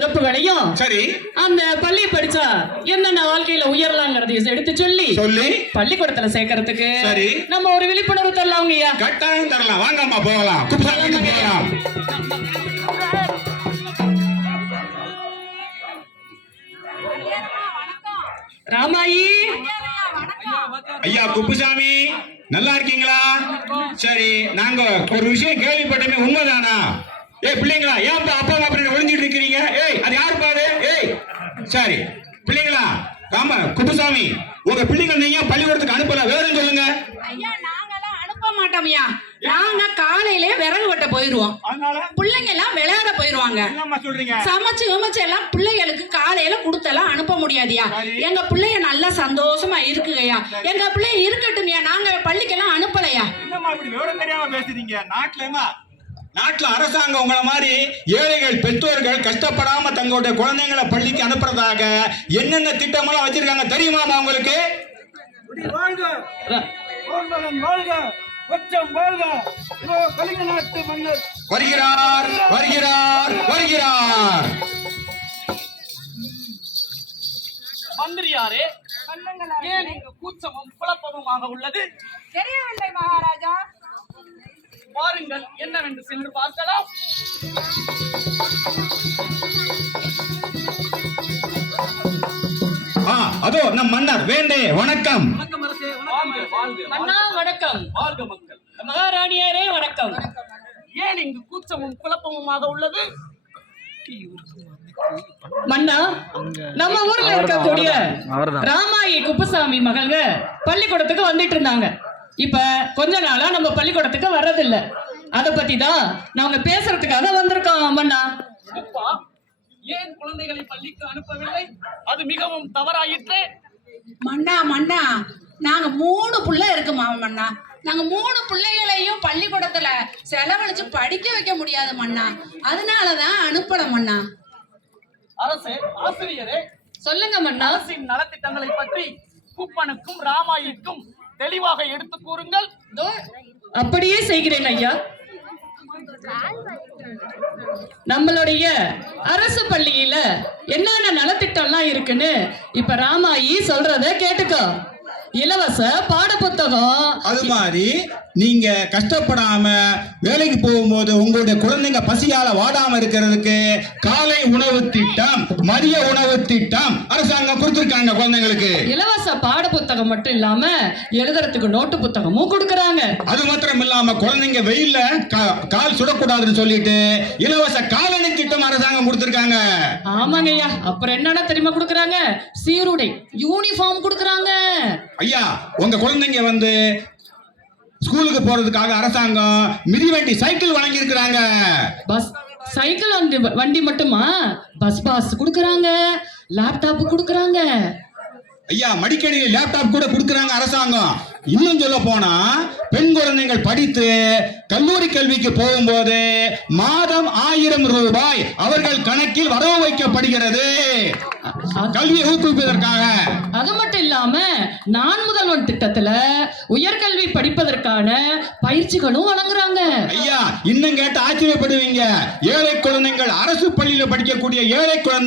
சிறப்புகளையும் சரி அந்த பள்ளி படிச்சா என்னென்ன வாழ்க்கையில உயரலாங்கிறதையும் எடுத்து சொல்லி பள்ளிக்கூடத்துல சேர்க்கறதுக்கு சரி நம்ம ஒரு விழிப்புணர்வு தரலாம் ஐயா. கட்டாயம் தரலாம். வாங்க அம்மா போகலாம். போகலாம். ராமாயி ஐயா குப்புசாமி நல்லா இருக்கீங்களா? சரி நாங்க ஒரு விஷயம் கேள்விப்பட்டமே உண்மைதானா? ஏய் பிள்ளைங்களா ஏன் அப்பா அம்மா அப்படி ஒளிஞ்சிட்டு இருக்கிறீங்க? ஏய் அது யாரு பாரு? ஏய் சரி பிள்ளைங்களா ஆமா குப்புசாமி உங்க பிள்ளைகள் நீங்க பள்ளிக்கூடத்துக்கு அனுப்பல வேறும் சொல்லுங்க. ஐயா நாங்கெல்லாம் அனுப்ப மாட்டோம் ஐயா. நாங்க காலையிலே விறகு வெட்ட போயிருவோம். பிள்ளைங்க எல்லாம் விளையாட போயிருவாங்க. சமைச்சு எல்லாம் பிள்ளைகளுக்கு காலையில கொடுத்தெல்லாம் அனுப்ப முடியாதியா. எங்க பிள்ளைங்க நல்லா சந்தோஷமா இருக்குங்கய்யா. எங்க பிள்ளைங்க இருக்கட்டும்யா. நாங்க பள்ளிக்கெல்லாம் அனுப்பலையா. நாட்டுல அரசாங்கம் உங்களை மாதிரி ஏழைகள் பெற்றோர்கள் கஷ்டப்படாம தங்களுடைய குழந்தைங்களை பள்ளிக்கு அனுப்புறதாக என்னென்ன திட்டமெல்லாம் வச்சிருக்காங்க தெரியுமா உங்களுக்கு? வருகிறார் வருகிறார் வருகிறார் மந்திரியாரே, ஏன் இங்கு கூச்சமும் குழப்பமுமாக உள்ளது? தெரியவில்லை மகாராஜா. வாருங்கள் என்னவென்று சென்று பார்க்கலாம். அதோ நம் மன்னர் வேண்டே வணக்கம். வணக்கம் அரசே. வணக்கம். அண்ணா வணக்கம். வாழ்க மக்கள். மகாராணியாரே வணக்கம். ஏன் இங்கு கூச்சமும் குழப்பமுமாக உள்ளது? மன்னா நம்ம ஊர்ல இருக்கக்கூடிய ராமாயி குப்புசாமி மகள்க பள்ளிக்கூடத்துக்கு வந்துட்டு இருந்தாங்க. இப்ப கொஞ்ச நாளா நம்ம பள்ளிக்கூடத்துக்கு வர்றதில்ல. அத பத்தி தான் நாங்க பேசுறதுக்காக வந்திருக்கோம் மன்னா. அப்பா, ஏன் குழந்தைகளை பள்ளிக்கு அனுப்பவில்லை? அது மிகவும் தவறாயிற்றே. மன்னா நாங்க 3 புள்ள இருக்குமா மன்னா. நாங்க 3 பிள்ளைகளையும் பள்ளிக்கூடத்துல செலவழிச்சு படிக்க வைக்க முடியாது மன்னா. அதனாலதான் அனுப்பல மன்னா. அரசே, ஆசிரியரே சொல்லுங்க மன்னா. அரசின் நலத்திட்டங்களை பற்றி குப்பனுக்கும் ராமாயிற்கும் தெளிவாக எடுத்து கூறுங்கள். அப்படியே செய்கிறேன் ஐயா. நம்மளுடைய அரசு பள்ளியில என்னென்ன நலத்திட்டம்லாம் இருக்குன்னு இப்ப ராமாயி சொல்றத கேட்டுக்கோ. இலவச பாட புத்தகம். அது மாதிரி நீங்க கஷ்டப்படாம வேலைக்கு போகும்போது உங்களுடைய குழந்தைங்க பசியால வாடாம இருக்கிறதுக்கு காலை உணவு திட்டம், மதிய உணவு திட்டம் அரசாங்கம் கொடுத்திருக்காங்க குழந்தைங்களுக்கு. இலவச பாட புத்தகம் மட்டும் இல்லாம எழுதுறதுக்கு நோட்டு புத்தகமும் கொடுக்கறாங்க. அது மாத்திரம் இல்லாம குழந்தைங்க வெயில்ல கால் சுடக்கூடாதுன்னு சொல்லிட்டு இலவச காலணி திட்டம் அரசாங்கம் கொடுத்திருக்காங்க. ஆமாங்க ஐயா. அப்புறம் என்னன்னா தெரியுமா கொடுக்கறாங்க? சீருடை, யூனிஃபார்ம் கொடுக்கறாங்க. ஐயா உங்க குழந்தைங்க வந்து ஸ்கூலுக்கு போறதுக்காக அரசாங்கம் மிதிவண்டி சைக்கிள் வழங்கி இருக்கிறாங்க. பஸ் சைக்கிள் வண்டி மட்டுமா? பஸ் கொடுக்கறாங்க, லேப்டாப் கொடுக்கறாங்க. ஐயா மடிக்கணி லேப்டாப் கூட கொடுக்கறாங்க அரசாங்கம். இன்னும் சொல்ல போனா பெண் குழந்தைகள் படித்து கல்லூரி கல்விக்கு போகும்போது மாதம் 1000 ரூபாய் அவர்கள் கணக்கில் வரவு வைக்கப்படுகிறது கல்வியை ஊக்குவிப்பதற்காக. அது மட்டும் இல்லாம நான் முதல்வன் திட்டத்துல உயர்கல்வி படிப்பதற்கான பயிற்சிகளும் வழங்குறாங்க. ஐயா இன்னும் கேட்டு ஆச்சரியப்படுவீங்க. ஏழை குழந்தைகள் அரசு பள்ளியில படிக்கக்கூடிய ஏழை குழந்தை